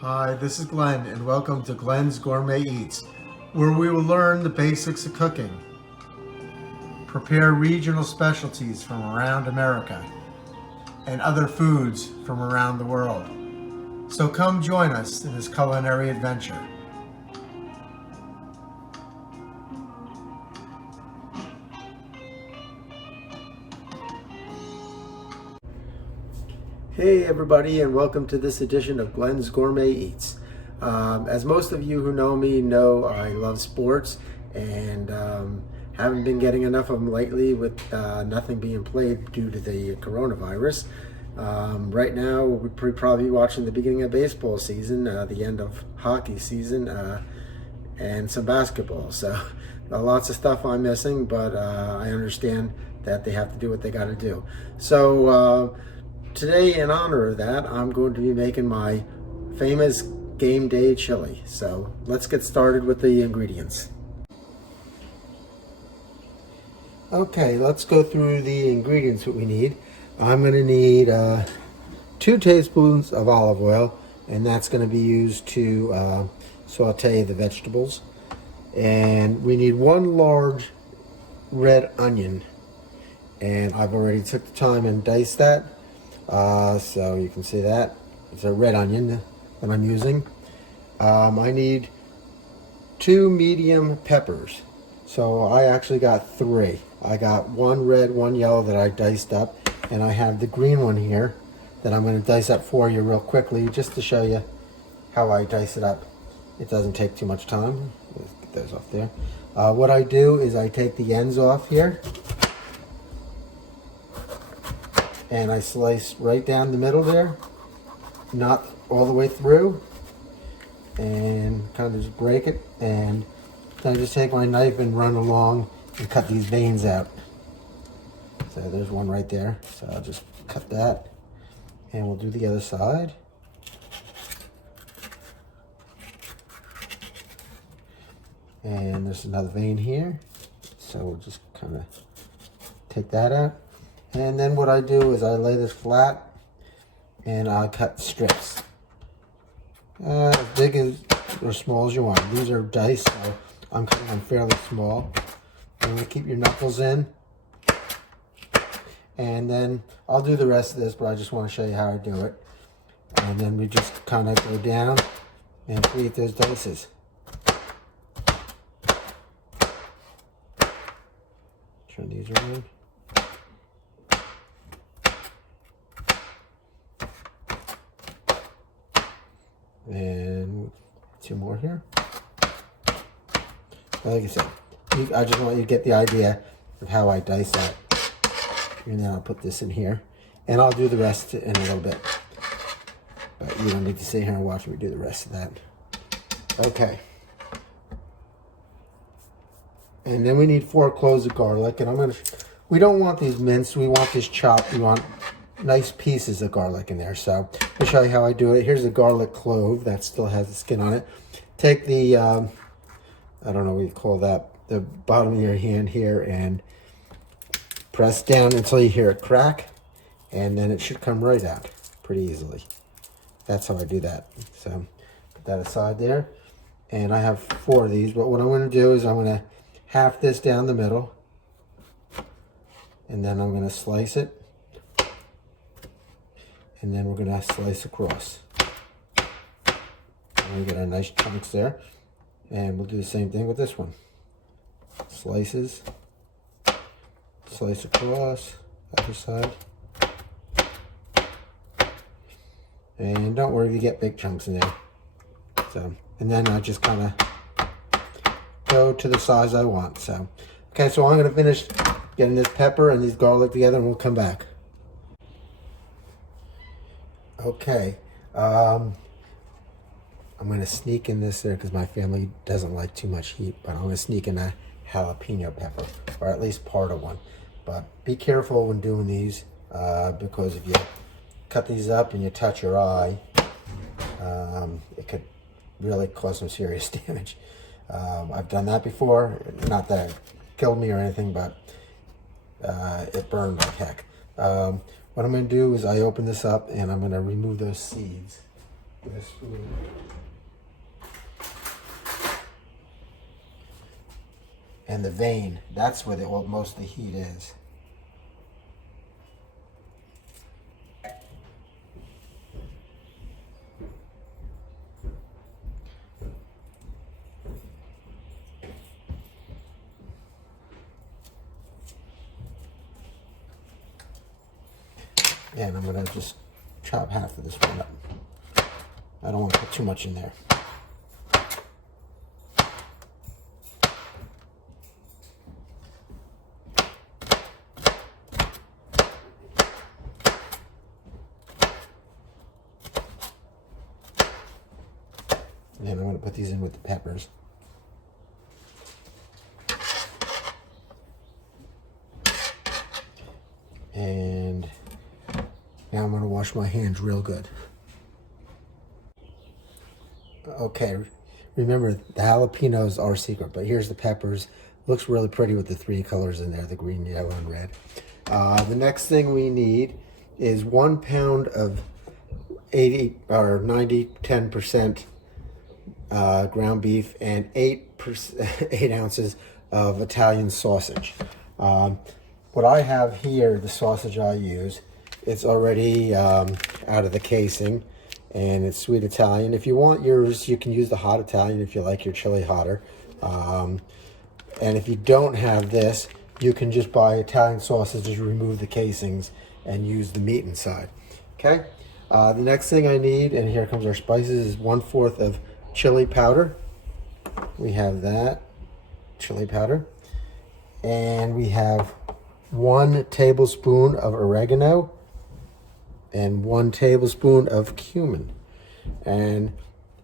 Hi, this is Glenn, and welcome to Glenn's Gourmet Eats, where we will learn the basics of cooking, prepare regional specialties from around America, and other foods from around the world. So come join us in this culinary adventure. Hey everybody, and welcome to this edition of Glenn's Gourmet Eats. As most of you who know me know, I love sports and haven't been getting enough of them lately with nothing being played due to the coronavirus. Right now we're probably watching the beginning of baseball season, the end of hockey season, and some basketball. So lots of stuff I'm missing, but I understand that they have to do what they got to do. So today, in honor of that, I'm going to be making my famous game day chili. So let's get started with the ingredients. Okay, let's go through the ingredients that we need. I'm going to need 2 tablespoons of olive oil, and that's going to be used to saute the vegetables. And we need 1 large red onion, and I've already took the time and diced that. So you can see that it's a red onion that I'm using. I need 2 medium peppers. So I actually got 3. I got 1 red, 1 yellow that I diced up, and I have the green one here that I'm going to dice up for you real quickly just to show you how I dice it up. It doesn't take too much time. Let's get those off there. What I do is I take the ends off here, and I slice right down the middle there, not all the way through, and kind of just break it, and then I just take my knife and run along and cut these veins out. So there's one right there, so I'll just cut that, and we'll do the other side. And there's another vein here, so we'll just kind of take that out. And then what I do is I lay this flat and I cut strips. As big as or small as you want. These are diced, so I'm cutting them fairly small. You want to keep your knuckles in. And then I'll do the rest of this, but I just want to show you how I do it. And then we just kind of go down and create those dices. Turn these around. And 2 more here. Like I said, I just want you to get the idea of how I dice that. And then I'll put this in here. And I'll do the rest in a little bit. But you don't need to sit here and watch me do the rest of that. Okay. And then we need 4 cloves of garlic. And we don't want these minced. We want this chopped. We want nice pieces of garlic in there. So I'll show you how I do it. Here's a garlic clove that still has the skin on it. Take the, I don't know what you call that, the bottom of your hand here, and press down until you hear it crack, and then it should come right out pretty easily. That's how I do that. So put that aside there. And I have 4 of these, but what I'm going to do is I'm going to half this down the middle, and then I'm going to slice it. And then we're going to slice across. And we get our nice chunks there. And we'll do the same thing with this one. Slices. Slice across. Other side. And don't worry if you get big chunks in there. So, and then I just kind of go to the size I want. So, okay, so I'm going to finish getting this pepper and these garlic together, and we'll come back. Okay, I'm going to sneak in this there because my family doesn't like too much heat, but I'm going to sneak in a jalapeno pepper, or at least part of one. But be careful when doing these because if you cut these up and you touch your eye, it could really cause some serious damage. I've done that before. Not that it killed me or anything, but it burned like heck. What I'm going to do is I open this up and I'm going to remove those seeds. with a spoon. And the vein, that's where most of the heat is. And I'm gonna just chop half of this one up. I don't want to put too much in there. And I'm going to put these in with the peppers. And now I'm going to wash my hands real good. Okay, remember the jalapenos are secret, but here's the peppers. Looks really pretty with the three colors in there, the green, yellow, and red. The next thing we need is 1 pound of 10% ground beef and 8 ounces of Italian sausage. What I have here, the sausage I use, it's already out of the casing, and it's sweet Italian. If you want yours, you can use the hot Italian if you like your chili hotter. And if you don't have this, you can just buy Italian sausages, remove the casings, and use the meat inside. Okay? The next thing I need, and here comes our spices, is 1/4 of chili powder. We have that, chili powder. And we have 1 tablespoon of oregano and 1 tablespoon of cumin. And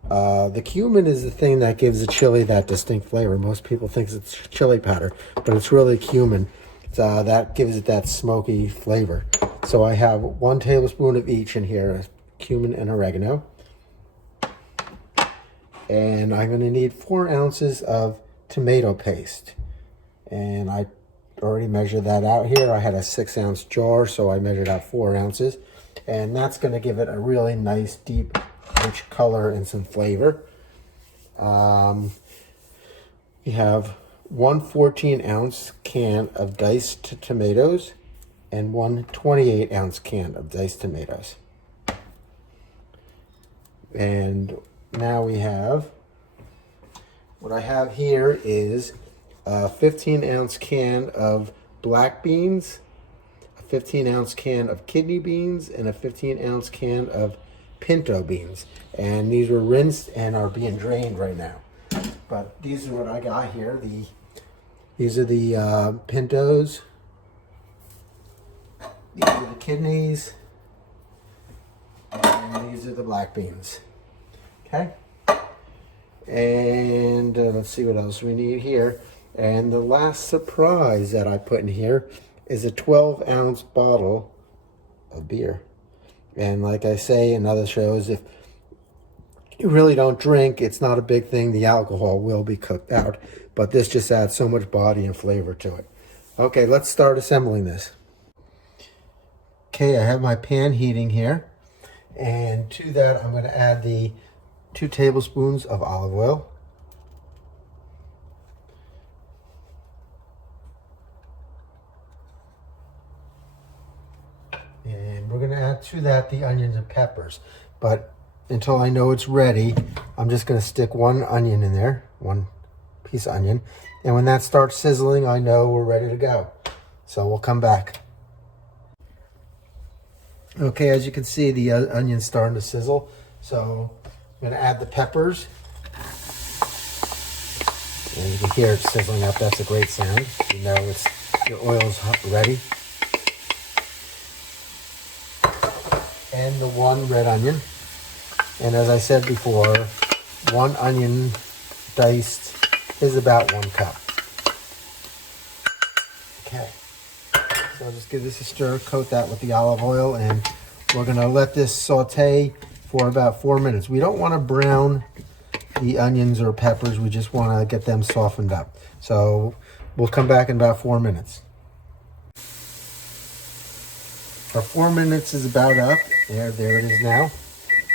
the cumin is the thing that gives the chili that distinct flavor. Most people think it's chili powder, but it's really cumin. That gives it that smoky flavor. So I have 1 tablespoon of each in here, cumin and oregano. And I'm going to need 4 ounces of tomato paste. And I already measured that out here. I had a 6-ounce jar, so I measured out 4 ounces. And that's going to give it a really nice, deep, rich color and some flavor. We have 1 14-ounce can of diced tomatoes and 1 28-ounce can of diced tomatoes. And now we have, what I have here is a 15-ounce can of black beans, a 15-ounce can of kidney beans, and a 15-ounce can of pinto beans. And these were rinsed and are being drained right now. But these are what I got here. These are the pintos. These are the kidneys. And these are the black beans. Okay? And let's see what else we need here. And the last surprise that I put in here is a 12-ounce bottle of beer. And like I say in other shows, if you really don't drink, it's not a big thing. The alcohol will be cooked out. But this just adds so much body and flavor to it. Okay, let's start assembling this. Okay, I have my pan heating here. And to that, I'm going to add the 2 tablespoons of olive oil. And we're going to add to that the onions and peppers. But until I know it's ready, I'm just going to stick 1 onion in there, 1 piece of onion. And when that starts sizzling, I know we're ready to go. So we'll come back. Okay, as you can see, the onion's starting to sizzle. So I'm going to add the peppers. And you can hear it sizzling up. That's a great sound. You know your oil's ready. And the 1 red onion. And as I said before, 1 onion diced is about 1 cup. Okay. So I'll just give this a stir, coat that with the olive oil, and we're going to let this saute for about 4 minutes. We don't want to brown the onions or peppers. We just want to get them softened up. So we'll come back in about 4 minutes. Our 4 minutes is about up. There it is now.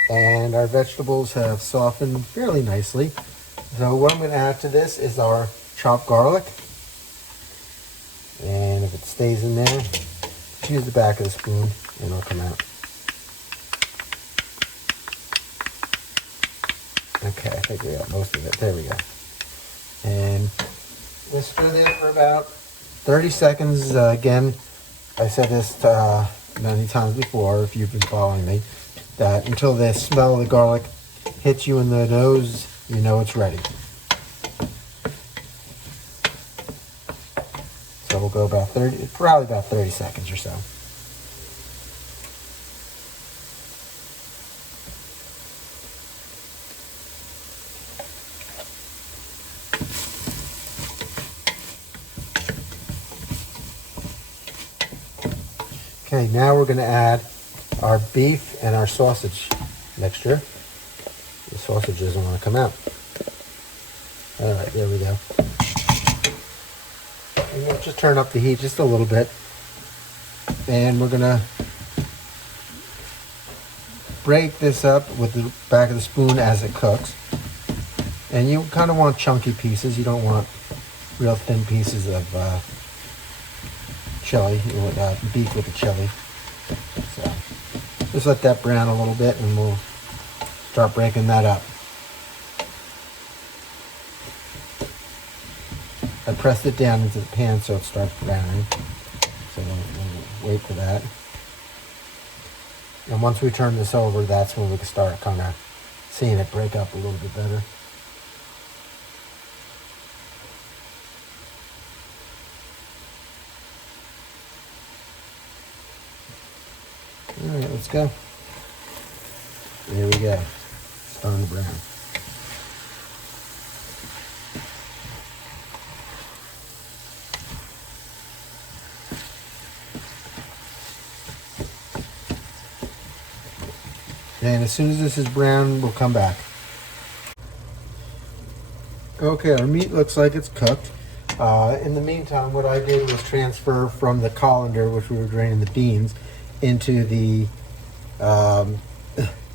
And our vegetables have softened fairly nicely. So what I'm going to add to this is our chopped garlic. And if it stays in there, just use the back of the spoon and it'll come out. Okay, I think we got most of it. There we go. And just stir there for about 30 seconds. Again, I said this many times before, if you've been following me, that until the smell of the garlic hits you in the nose, you know it's ready. So we'll go about probably about 30 seconds or so. Okay, now we're going to add our beef and our sausage mixture. The sausage doesn't want to come out. All right, there we go. And we'll just turn up the heat just a little bit. And we're going to break this up with the back of the spoon as it cooks. And you kind of want chunky pieces. You don't want real thin pieces of chili, beef with the chili. So just let that brown a little bit and we'll start breaking that up. I pressed it down into the pan so it starts browning. So we'll wait for that. And once we turn this over, that's when we can start kind of seeing it break up a little bit better. All right, let's go. There we go. Starting to brown. And as soon as this is brown, we'll come back. Okay, our meat looks like it's cooked. In the meantime, what I did was transfer from the colander, which we were draining the beans, into the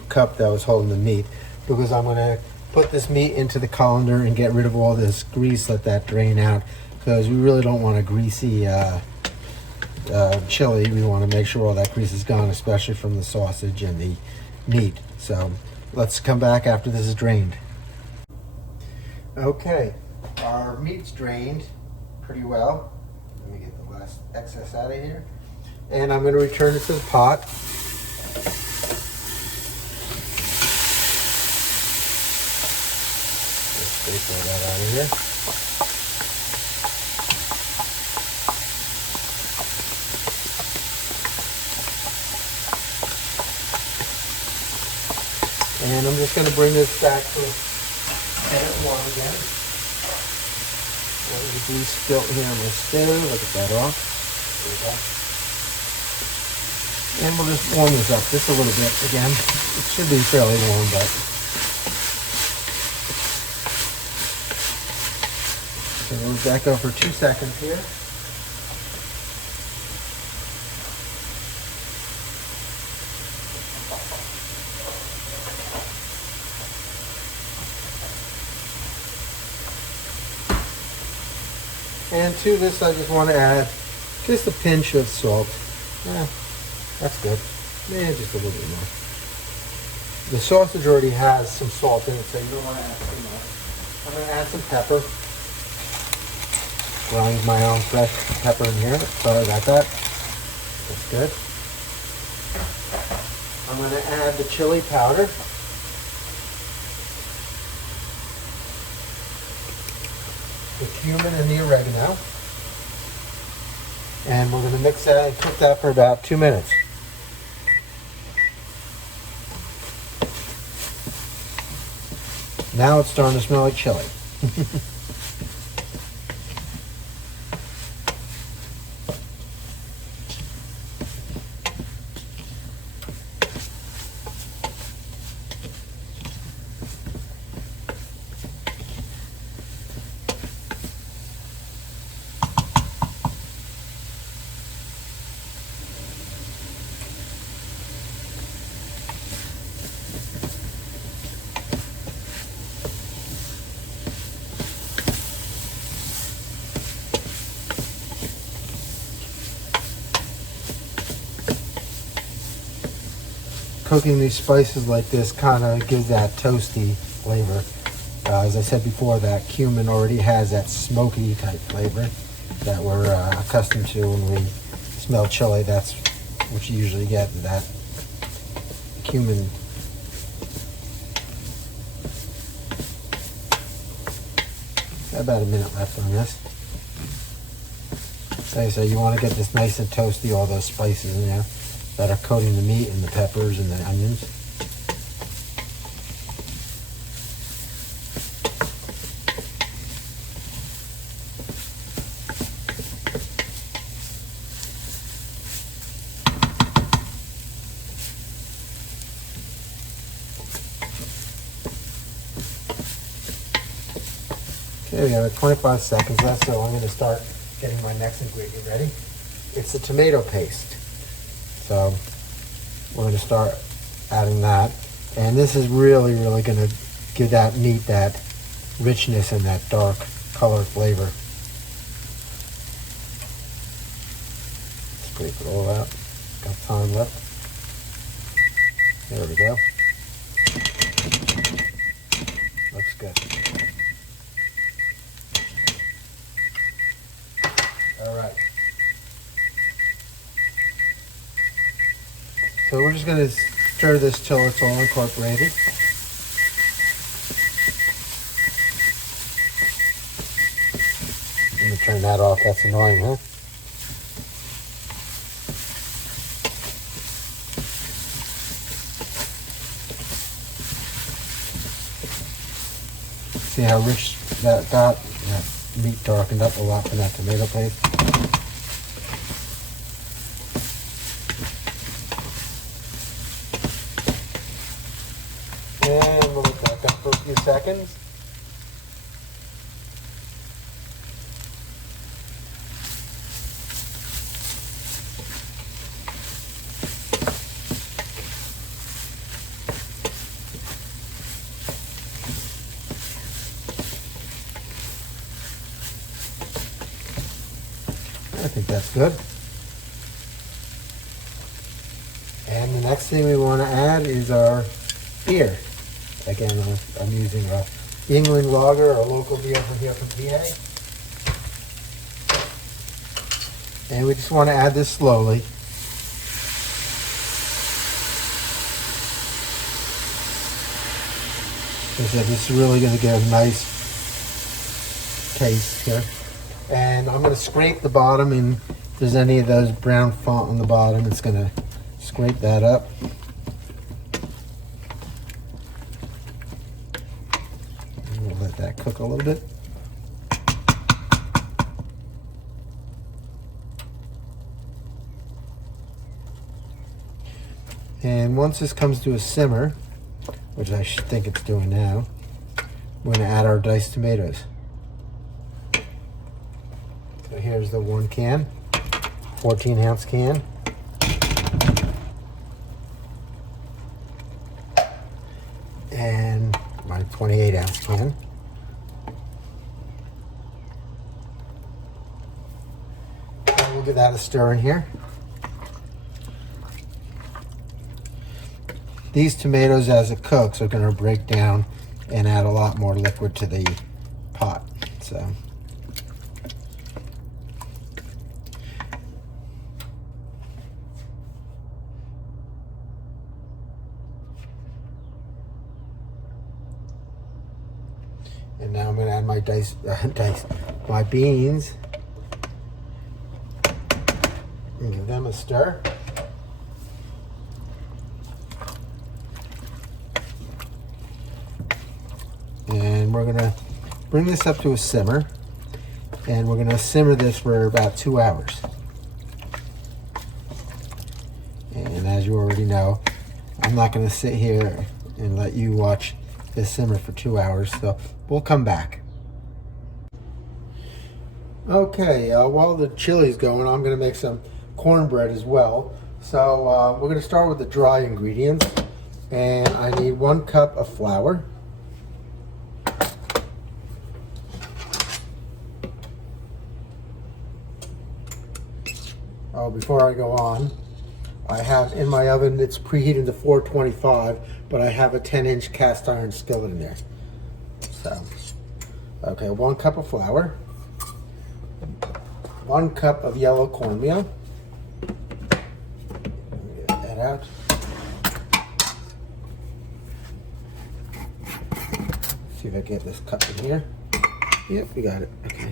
cup that was holding the meat, because I'm going to put this meat into the colander and get rid of all this grease, let that drain out, because we really don't want a greasy chili. We want to make sure all that grease is gone, especially from the sausage and the meat. So let's come back after this is drained. Okay, our meat's drained pretty well. Let me get the last excess out of here. And I'm going to return it to the pot. Just pull that out of here. And I'm just going to bring this back to warm again. There's a grease spilt here on my stove. I'll get that off. There we go. And we'll just warm this up just a little bit again. It should be fairly warm, but so we'll let that go for 2 seconds here. And to this, I just want to add just a pinch of salt. That's good. Just a little bit more. The sausage already has some salt in it, so you don't want to add too much. I'm going to add some pepper. Grind my own fresh pepper in here. Sorry about that. That's good. I'm going to add the chili powder. The cumin and the oregano. And we're going to mix that and cook that for about 2 minutes. Now it's starting to smell like chili. cooking these spices like this kind of gives that toasty flavor. As I said before, that cumin already has that smoky type flavor that we're accustomed to when we smell chili. That's what you usually get, that cumin. About a minute left on this. Okay, so you want to get this nice and toasty, all those spices in there that are coating the meat and the peppers and the onions. Okay, we have 25 seconds left, so I'm going to start getting my next ingredient ready. It's the tomato paste. So we're going to start adding that. And this is really, really going to give that meat that richness and that dark color flavor. Scrape it all out. Got time left. There we go. Looks good. All right. So we're just going to stir this till it's all incorporated. Let me turn that off. That's annoying, huh? See how rich that got? That meat darkened up a lot from that tomato paste. And we'll let that go for a few seconds. I think that's good. And the next thing we want to add is our beer. Again, I'm using a England lager, a local beer from here from PA. And we just want to add this slowly. As I said, this is really going to get a nice taste here. And I'm going to scrape the bottom, and if there's any of those brown font on the bottom, it's going to scrape that up. And we'll let that cook a little bit. And once this comes to a simmer, which I should think it's doing now, we're going to add our diced tomatoes. So here's the 1 can, 14-ounce can. And my 28-ounce can. And we'll give that a stir in here. These tomatoes, as it cooks, are going to break down and add a lot more liquid to the pot. So. And now I'm going to add my my beans and give them a stir. And we're going to bring this up to a simmer, and we're going to simmer this for about 2 hours. And as you already know, I'm not going to sit here and let you watch this simmer for 2 hours, so we'll come back. Okay, while the chili's going, I'm going to make some cornbread as well. So we're going to start with the dry ingredients, and I need 1 cup of flour. Oh, before I go on, I have in my oven, it's preheated to 425, but I have a 10-inch cast iron skillet in there. So, okay, 1 cup of flour, 1 cup of yellow cornmeal. Get that out. See if I get this cup in here. Yep, we got it. Okay.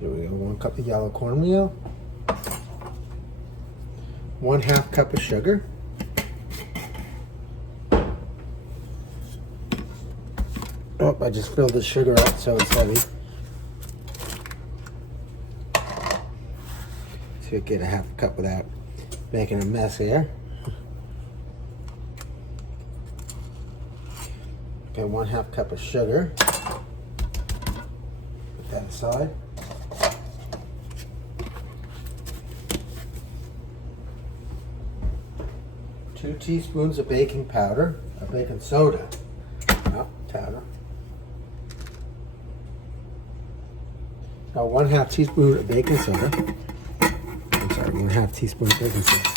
Here we go. 1 cup of yellow cornmeal. 1/2 cup of sugar. Oh, I just filled the sugar up so it's heavy. See if I get a 1/2 cup without making a mess here. Okay, 1/2 cup of sugar. Put that aside. Two teaspoons of baking powder, baking soda, not powder. Now 1/2 teaspoon of baking soda. I'm sorry, 1/2 teaspoon of baking soda.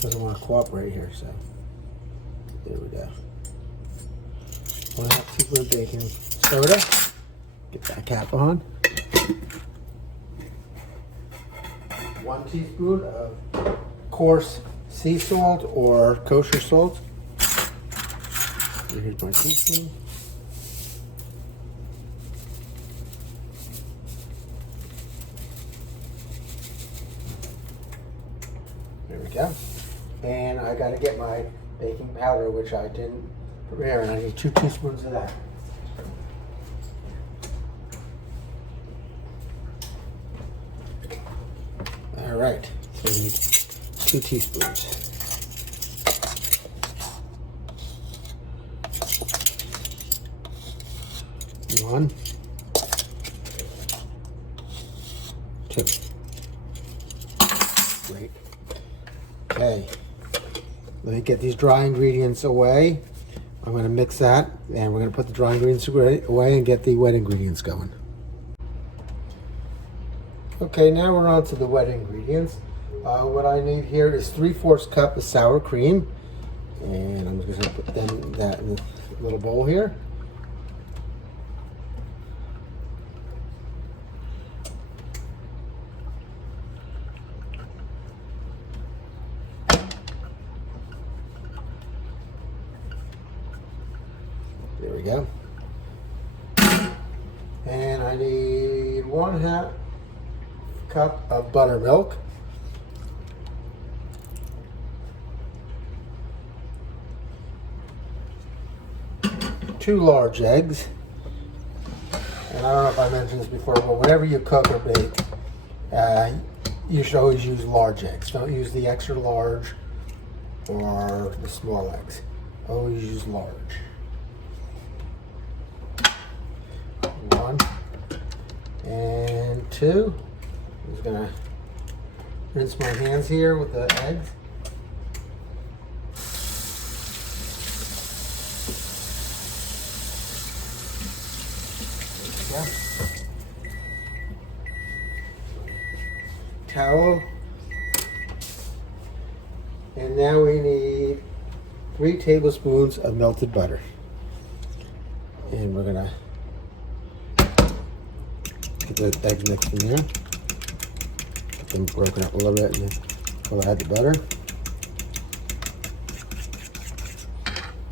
Doesn't want to cooperate here, so there we go. 1/2 teaspoon of baking soda. Get that cap on. 1 teaspoon of coarse sea salt or kosher salt. Here's my teaspoon. There we go. And I got to get my baking powder, which I didn't prepare, and I need 2 teaspoons of that. All right, so we need 2 teaspoons. One, 2. Great. Okay, let me get these dry ingredients away. I'm going to mix that, and we're going to put the dry ingredients away and get the wet ingredients going. Okay, now we're on to the wet ingredients. What I need here is 3/4 cup of sour cream, and I'm just going to put that in a little bowl here. There we go. And I need 1/2 cup of buttermilk. 2 large eggs. And I don't know if I mentioned this before, but whenever you cook or bake, you should always use large eggs. Don't use the extra large or the small eggs. Always use large. 1 and 2. I'm just gonna rinse my hands here with the eggs. There we go. Towel. And now we need 3 tablespoons of melted butter. And we're gonna get the eggs mixed in there. Get them broken up a little bit, and then we'll add the butter.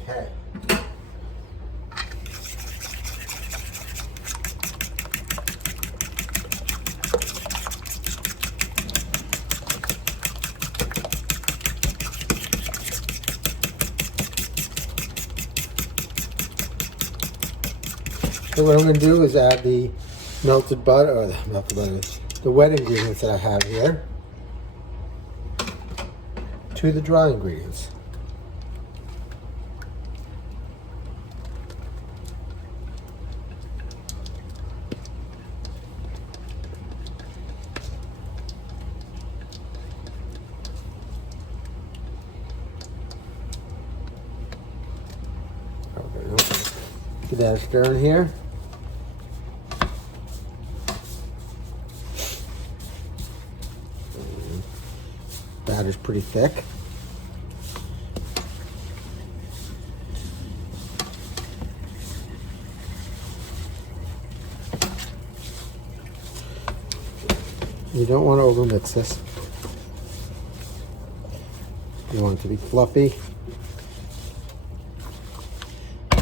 Okay. So what I'm going to do is add the melted butter, or the wet ingredients that I have here to the dry ingredients. that a stir in here. Batter's pretty thick. You don't want to overmix this. You want it to be fluffy.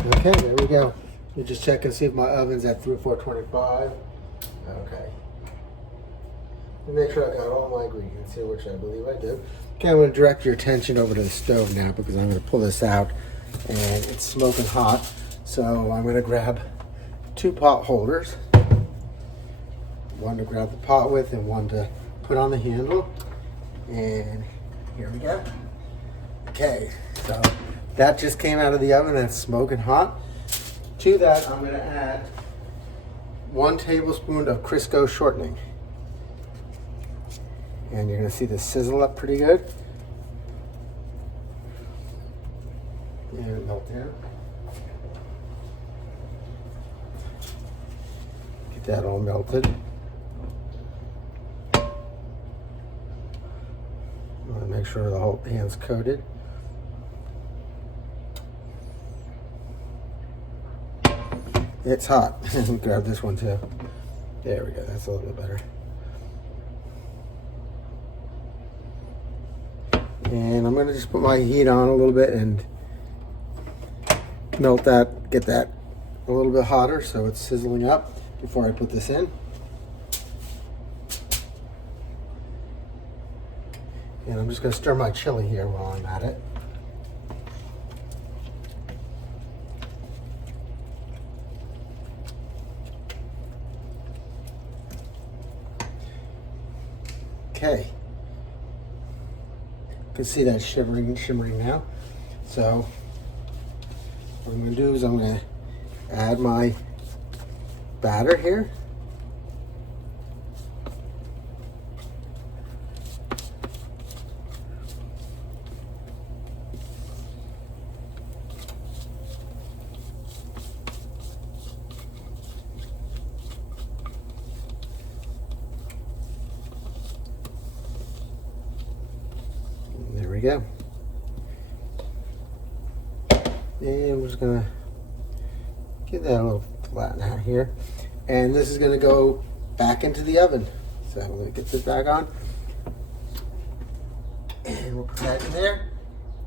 Okay, there we go. You just check and see if my oven's at 425. Okay. Make sure I got all my ingredients here, which I believe I do. Okay, I'm going to direct your attention over to the stove now because I'm going to pull this out and it's smoking hot. So I'm going to grab 2 pot holders. One to grab the pot with and one to put on the handle. And here we go. Okay, so that just came out of the oven and it's smoking hot. To that, I'm going to add 1 tablespoon of Crisco shortening. And you're going to see this sizzle up pretty good. And melt down. Get that all melted. I want to make sure the whole pan's coated. It's hot. Grab this one too. There we go. That's a little bit better. And I'm going to just put my heat on a little bit and melt that, get that a little bit hotter so it's sizzling up before I put this in. And I'm just going to stir my chili here while I'm at it. Okay. You can see that shimmering now. So what I'm going to do is I'm going to add my batter here. There we go. And we're just gonna get that a little flatten out here. And this is gonna go back into the oven. So let me get this back on. And we'll put that in there.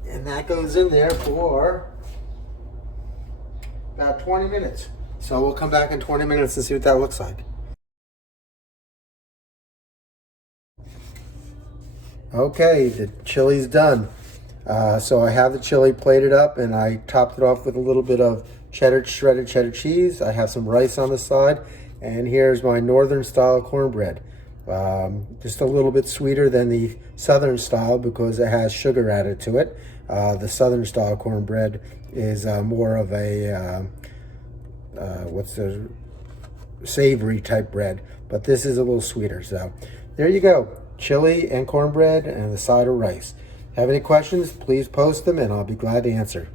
And that goes in there for about 20 minutes. So we'll come back in 20 minutes and see what that looks like. Okay, the chili's done. So I have the chili plated up and I topped it off with a little bit of shredded cheddar cheese. I have some rice on the side, and here's my northern style cornbread. Just a little bit sweeter than the southern style because it has sugar added to it. The southern style cornbread is more of a what's the savory type bread, but this is a little sweeter. So there you go. Chili and cornbread and a side of rice. Have any questions, please post them and I'll be glad to answer.